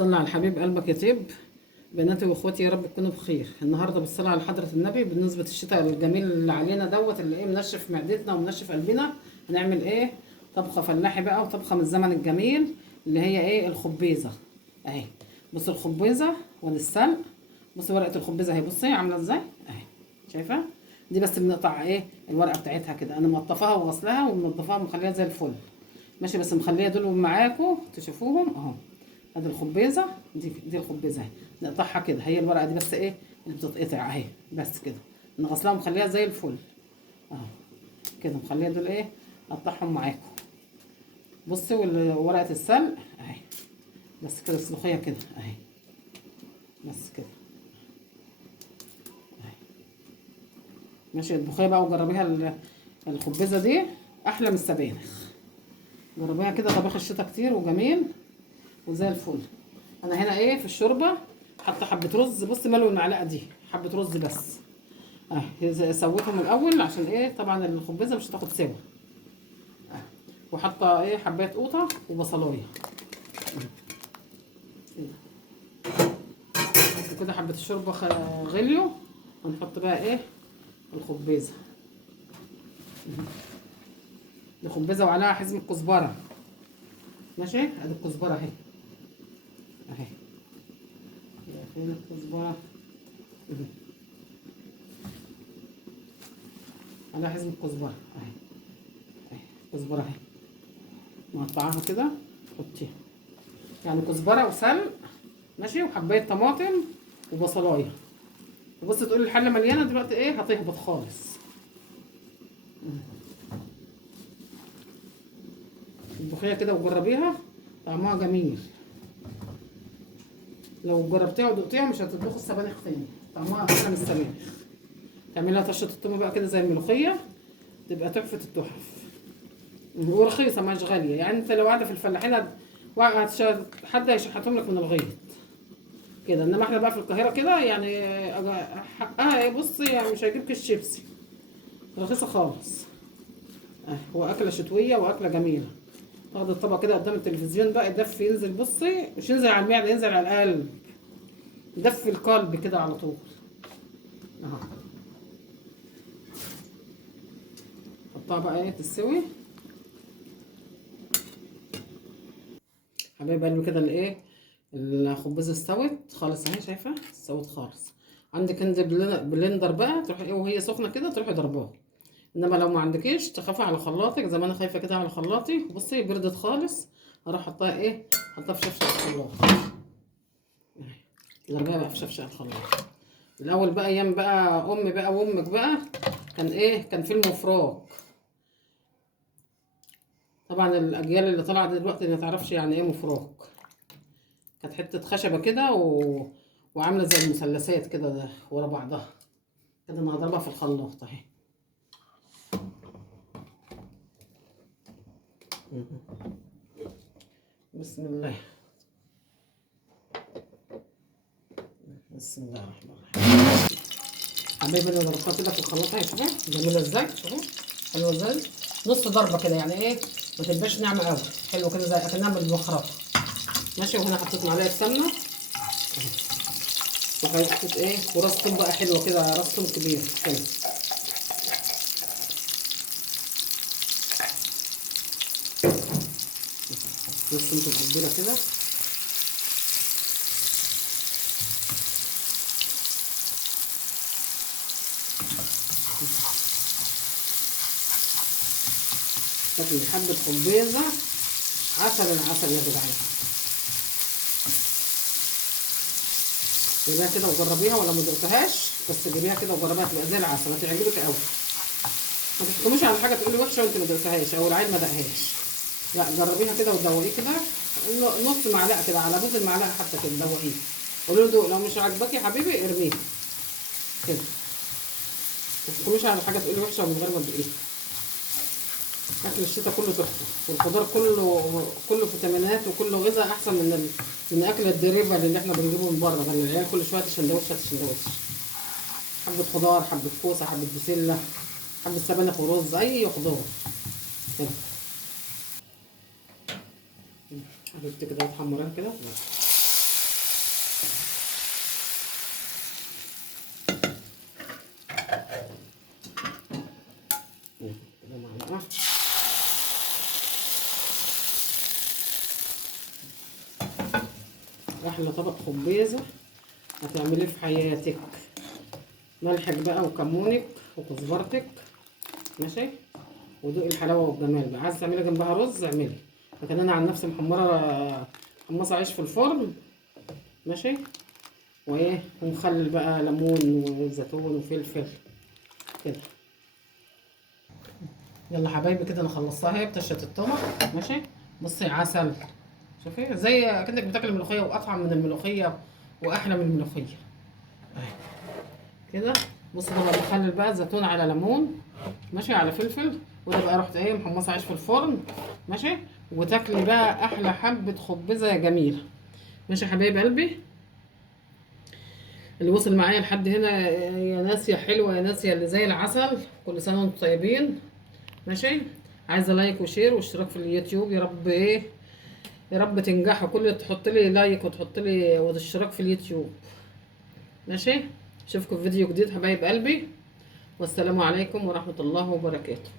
صلى على الحبيب قلبك يطيب. بناتي واخواتي يا رب تكونوا بخير. النهارده بالصلاه على حضره النبي، بالنسبه للشتاء الجميل اللي علينا دوت، اللي منشف معدتنا ومنشف قلبنا، هنعمل ايه؟ طبخه فلاحي بقى، وطبخه من الزمن الجميل اللي هي ايه؟ الخبيزه اهي. بصوا الخبيزه والسلق. بصوا ورقه الخبيزه اهي، بصي عامله ازاي اهي، شايفه؟ دي بس بنقطع ايه؟ الورقه بتاعتها كده. انا مقطفاها وغسلها ومنضفاها ومخليها زي الفل ماشي، بس مخليه دول معاكم تشوفوهم اهو. ادي الخبيزه، دي الخبيزه اهي، نقطعها كده. هي الورقه دي بس ايه اللي بتتقطع اهي، بس كده. نغسلها ومخليها زي الفل اهو كده، مخليها دول ايه، اقطعهم معاكم. بصي ورقه السلق اهي، بس كده سلوخيه كده اهي، بس كده اهي ماشي. اطبخيها بقى وجربيها. الخبيزه دي احلى من السبانخ. جربيها كده، طبخ الشتا كتير وجميل وزي الفل. انا هنا ايه في الشوربه حاطه حبه رز، بص ملو المعلقه دي حبه رز بس اهي. سويتهم الاول عشان ايه؟ طبعا الخبزه مش هتاخد سوا اهي. وحاطه ايه؟ حبايه قوطه وبصلايه وكده. حبه الشوربه غليوا، هنحط بقى ايه؟ الخبيزه. الخبيزه وعليها حزمه كزبره ماشي. ادي الكزبره اهي اهي، فين الكزبره؟ عليها حزمه كزبره اهي اهي، كزبره اهي مقطعاها كده حطيها، يعني كزبره وسلق ماشي، وحبايه طماطم وبصلايه. وبص تقولي الحله مليانه دلوقتي ايه؟ هتهبط خالص. اطبخيها كده وجربيها، طعمها جميل. لو جربتيها ودقتيها مش هتطبخي السبانخ تاني، طعمها احلى من السبانخ. تعمليها طشه التومه بقى كده زي الملوخيه، تبقى تحفه التحف ورخيصه مش غاليه. يعني انت لو قاعده في الفلاحين حد هيشحتهم لك من الغيط كده، انما احنا بقى في القاهره كده يعني حقها ايه؟ بصي يعني مش هيجيب كيس شيبسي، رخيصه خالص واكله شتويه واكله جميله. تاخد الطبق كده قدام التلفزيون بقى، يدفي ينزل، بصي مش ينزل على المعده، ينزل على القلب، يدفي القلب كده على طول اهو. حطها بقى ايه تستوي. حبايب قلبي كده الايه؟ الخبزه استوت خالص اهي، شايفه؟ استوت خالص. عندك انت بلندر بقى، تروحي ايه وهي سخنه كده تروحي ضرباها. انما لو ما عندكيش تخافي على خلاطك زي ما انا خايفه كده على خلاطي. بصي بردت خالص، هروح احطها ايه؟ احطها في شفشق الخلاط اهي. ضربيها بقى في شفشق الخلاط. الاول بقى ايام بقى امي بقى وامك بقى، كان ايه؟ كان في المفراك. طبعا الاجيال اللي طالعه دلوقتي ما تعرفش يعني ايه مفراك. كانت حته خشبه كده وعامله زي المثلثات كده ورا بعضها كده. انا هضربها في الخلاط اهي. بسم الله، بسم الله الرحمن الرحيم. حبايبي انا ضربتها كده في الخلاط اهي، شوفي جميله ازاي، شوفي حلوه ازاي. نص ضربه كده يعني ايه؟ ما تبقاش ناعمه قوي، حلوه كده زي اكنها بالمخرطه ماشي. وهنا حطيت معلقه سمنه وحطيت ايه؟ وراس توم بقى حلوه كده، راس توم كبير حلو. راس توم تبقى كبيره كده. تاكلي حبه خبيزه عسل العسل يا جدعان. جيبيها كده وجربيها، ولا ما دقتهاش بس جيبيها كده وجربيها، تبقى زي العسل، هتعجبك قوي. ما تحكموش على حاجه تقولي وحشه وانت ما دقتهاش او العيل ما دقهاش. لا جربيها كده وتدوقيه كده، نص معلقه كده على بوز المعلقه حتى كده، دوقيه. قولي له دوق، لو مش عاجباك يا حبيبي ارميه كده. ما تحكموش على حاجه تقولي وحشه من غير ما تدوقيها. اكل الشتاء كله تحفه، والخضار كله فيتامينات وكله غذاء، احسن من اكل الدريفر اللي احنا بنجيبه من بره ده، اللي العيال كل شويه تشندوتش تشندوتش. حبه خضار، حبه كوسه، حبه بسله، حبه سبانخ ورز، اي خضار كده. حبيبتي كده تحمريها كده احلى طبق خبيزه هتعمليه في حياتك. ملحك بقى وكمونك وكزبرتك، ماشي. ودوقي الحلاوه والجمال بقى. عايزه تعملي جنبها رز اعملي، لكن انا عن نفسي محمصه عيش في الفرن، ماشي. وايه، ونخلل بقى ليمون وزيتون وفلفل كده. يلا حبايبي كده انا خلصتها اهي بطشه الطماط، ماشي. بصي عسل، شوفي زي كأنك بتاكلي ملوخيه واطعم من الملوخيه واحلى من الملوخيه اهي كده. بصي ده انا بخلل بقى زيتون على ليمون، ماشي، على فلفل. وده بقى رحت ايه محمصه عيش في الفرن، ماشي. وتاكلي بقى احلى حبه خبزه جميله، ماشي يا حبايب قلبي. اللي وصل معايا لحد هنا يا ناس يا حلوه يا ناس يا اللي زي العسل، كل سنه وانتم طيبين، ماشي. عايزه لايك وشير واشتراك في اليوتيوب، يا رب ايه، يا رب تنجحوا. كل تحط لي لايك وتحط لي واشتراك في اليوتيوب، ماشي. اشوفكم في فيديو جديد حبايب قلبي، والسلام عليكم ورحمه الله وبركاته.